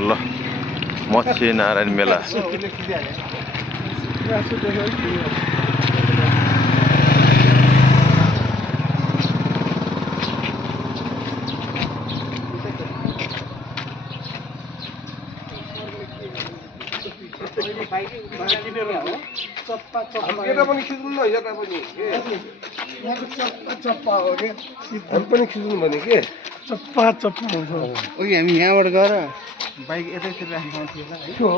ल मत्स्य नारायण मेला चप्पा हुन्छ ओके हामी यहाँबाट गएर बाइक यतैतिर राख्नु पाउँथ्यो होला है हो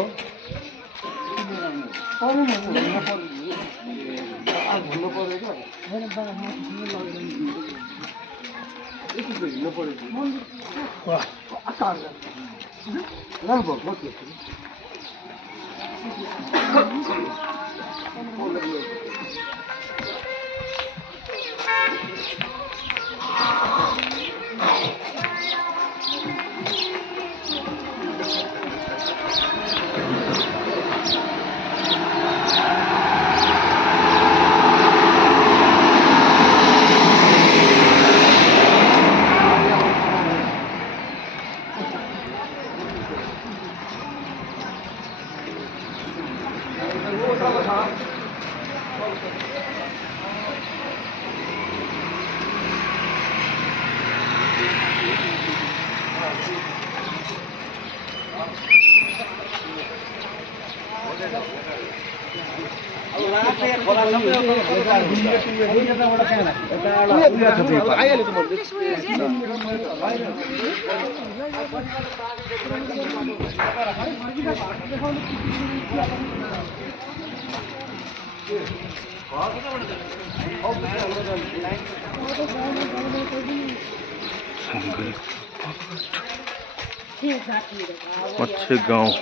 मत्स्य गाउँ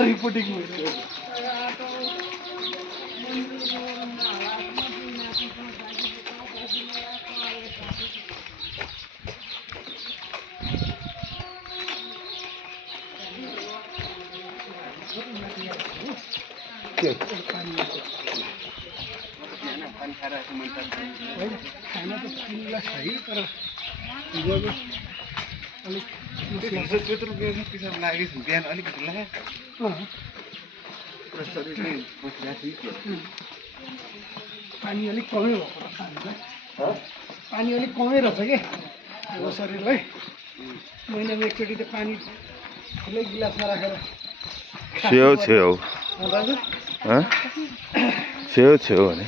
रिपोर्टिङ खाना त किन्ला सही तर अलिक त्यत्रो पिसाब लागेको छ बिहान अलिकति लाग्यो पानी अलिक कमै भएको पानी अलिक कमै रहेछ क्या अब शरीरलाई महिनामा एकचोटि त पानी ठुलै गिलासमा राखेर छेउ छेउ छेउ छेउ भने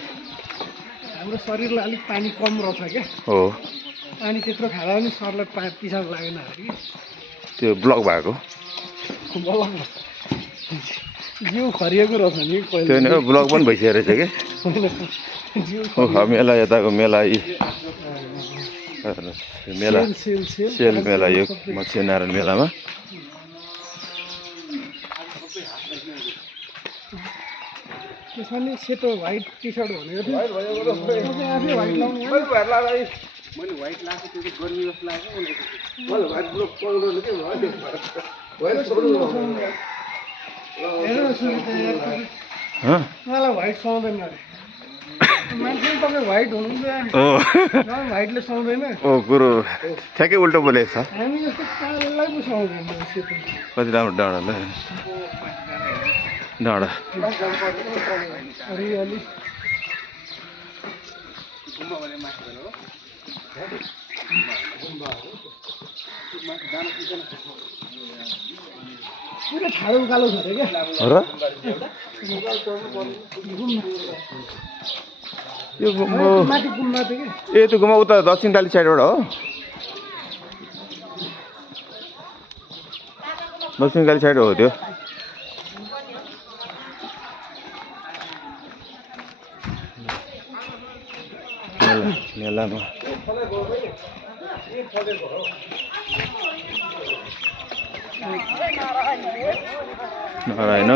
हाम्रो शरीरलाई अलिक पानी कम रहेछ क्या हो पानी त्यत्रो खाँदा पनि शरीरलाई पिसाब लागेन अरे कि त्यो ब्लक भएको जिउ खरिएको रहेछ नि त्यो नि ब्लक पनि भइसकेको रहेछ कि मेला यताको मेला मेला सेल मेला यो मत्स्य नारायण मेलामा त्यसमा नि सेतो व्हाइट टी सर्ट भनेको थिएँ मैले व्हाइट लगाएको त्यो गर्मी जस्तो लाग्यो मलाई व्हाइट सुहाउँदैन अरे मान्छे तपाईँ व्हाइट हुनुहुन्छ व्हाइटले सुहाउँदैन ओ कुरो ठ्याक्कै उल्टो बोलेको छ हामी जस्तो कालोलाई पो सुहाउँदैन सेतो कति राम्रो डाँडा ल डाँडा हरियाली पुरै ठाडो उकालो छ अरे क्या र यो माथि गुम्बा थियो कि ए त्यो गुम्बा उता दक्षिण डाली साइडबाट हो दक्षिण काली साइड हो त्यो मेलामा नारायण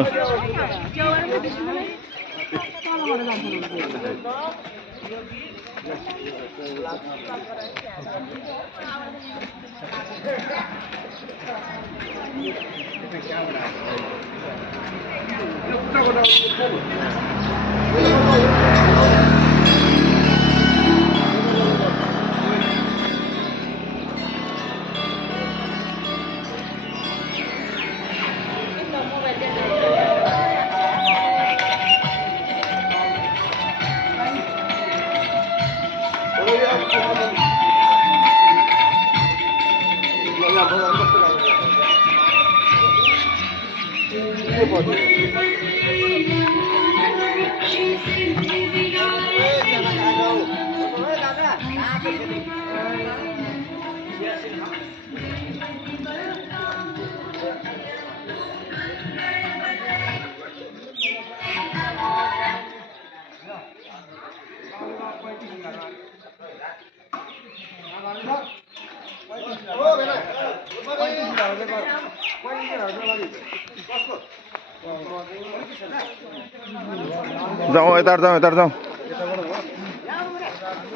जाउँ यता जाउँ यता जाउँ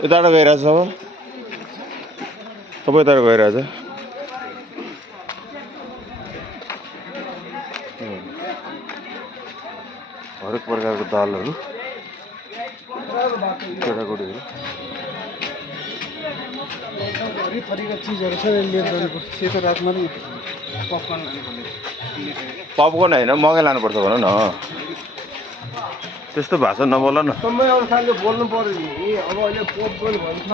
यताबाट गइरहेछ सब यताबाट गइरहेछ हरेक प्रकारको दालहरू केटाकेटीहरू थरीका चिजहरू छ लिएर जानुको सेतो रातमा नि पपकर्न लानुपर्ने पपकर्न होइन मकै लानुपर्छ भन न त्यस्तो भाषा नबोल न समय अनुसारले बोल्नु पर्यो नि अब अहिले पपकर्न भन्छ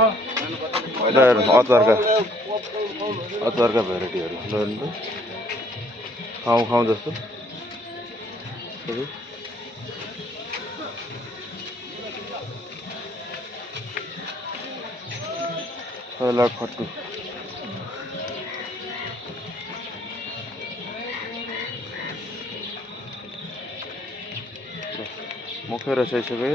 अचारका भेराइटीहरू खाउँ खाउँ जस्तो सलाद खट्टु मुख्य रस आइसक्यो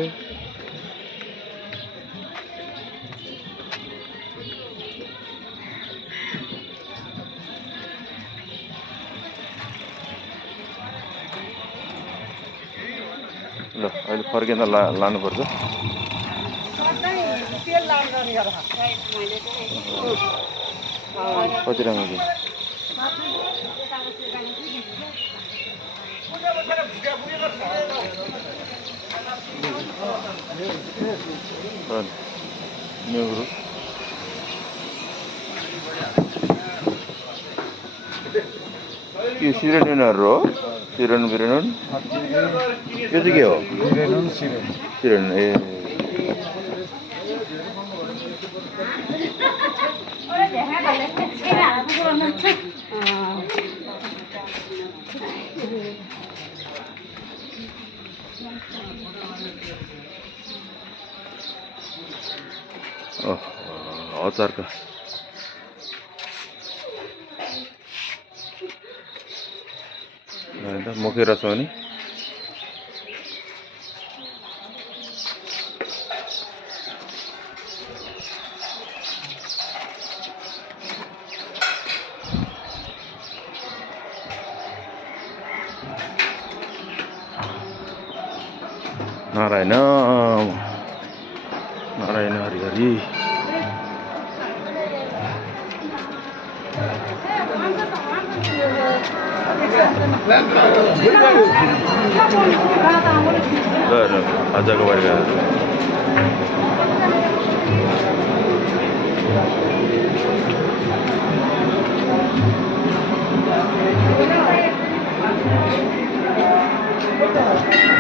ल अहिले फर्किँदा लानुपर्छ कति राम्रो नेउरो यो सिरेनुनहरू हो सिरेनु बिरेनुन यो चाहिँ के हो सिरेनुन ए अचारका मुखे रस हो नि नारायण नारायण हरि हरि आजको बारेमा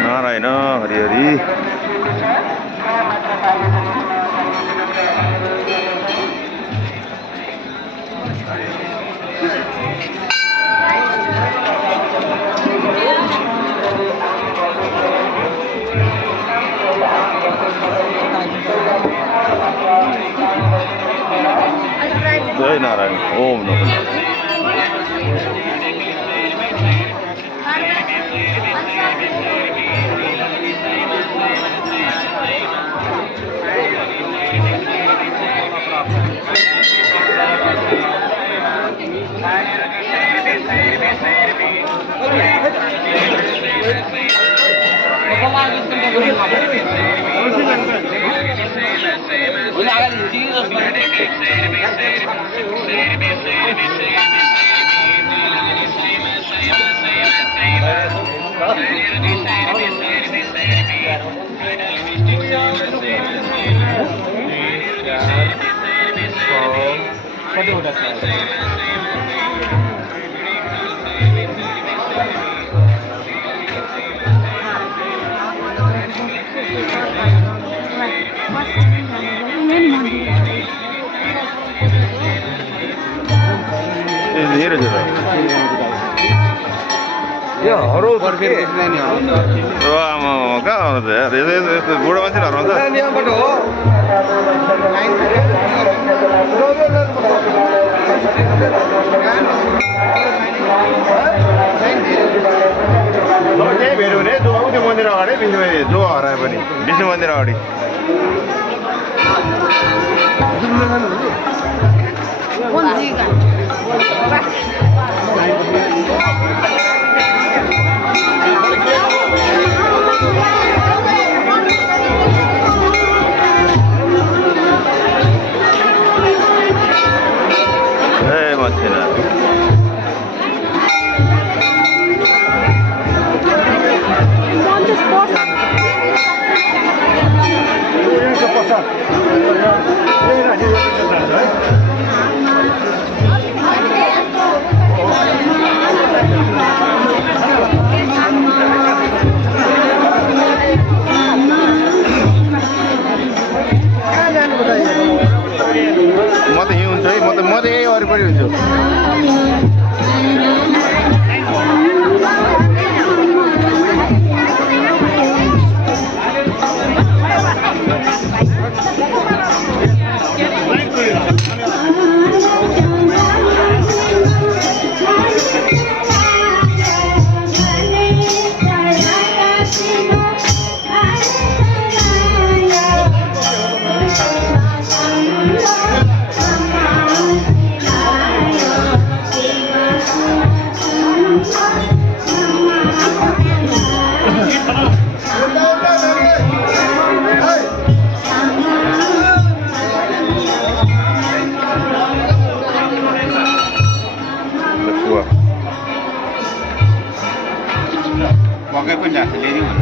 नारायण हरि हरि जय नारायण ओम नमः Gracias. कतिवटा छ हेर यो हराउँछ के? आमा कहाँ आउँछ यार यस्तो बुढो मान्छेले हराउँछ त्यही भेट्यो भने जो त्यो मन्दिर अगाडि जो हरायो पनि विष्णु मन्दिर अगाडि म त यहीँ हुन्छु है म त यही वरिपरि हुन्छु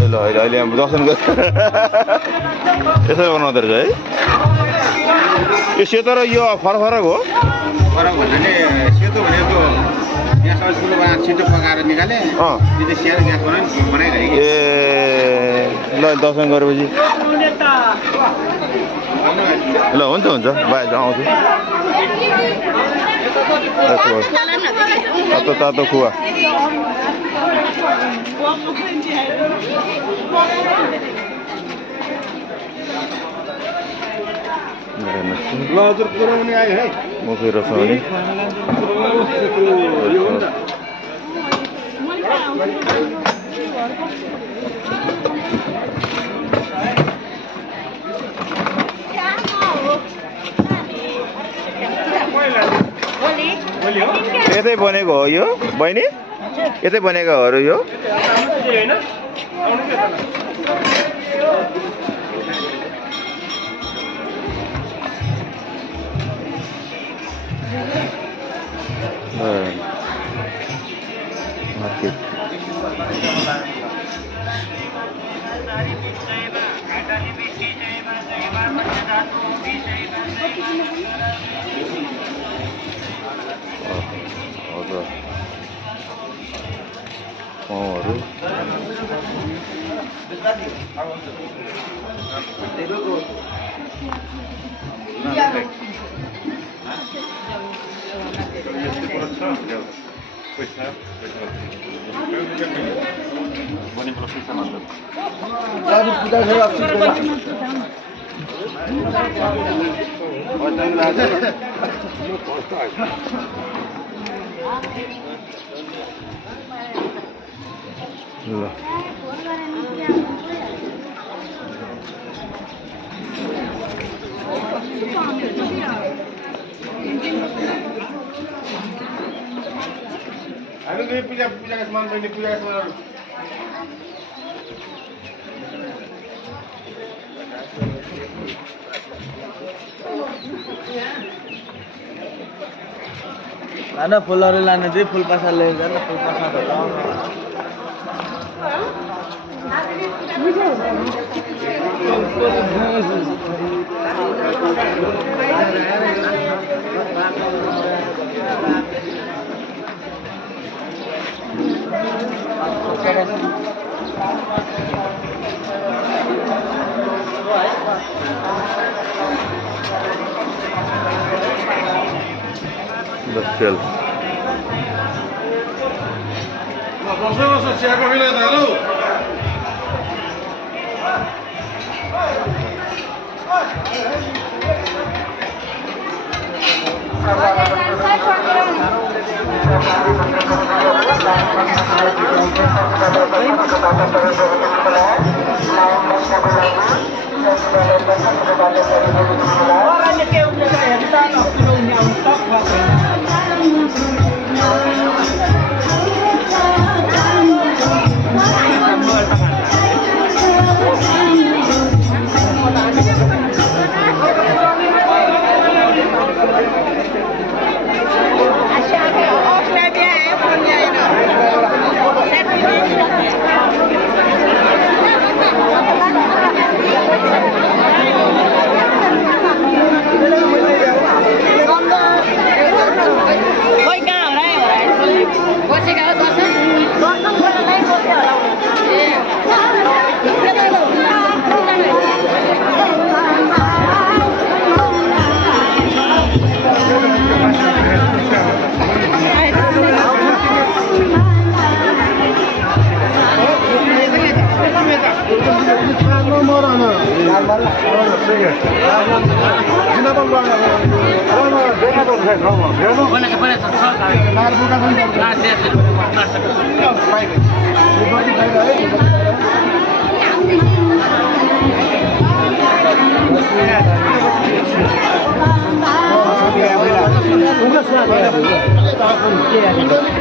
ल अहिले अब दर्शन गर यसो बनाउँदो रहेछ है यो सेतो र यो फरक फरक हो फरक भन्नाले सेतो भनेको ग्यास ठुलो छिटो पकाएर निकाले त्यो सानो ग्यास बनाइरहेको ए ल दर्शन गरेपछि ल हुन्छ हुन्छ बाहिर आउँछु तातो तातो खुवा ल हजुर पुऱ्याउने आयो है मुखी रसाउने यतै बनेको हो यो बहिनी यतै बनेको हो यो मार्केट हजुर पाउहरू पूजा का सामान पूजा का सामान लान फुलहरू लाने चाहिँ फुल पासा लिएर जान फुल पासा The shell. Bukas na.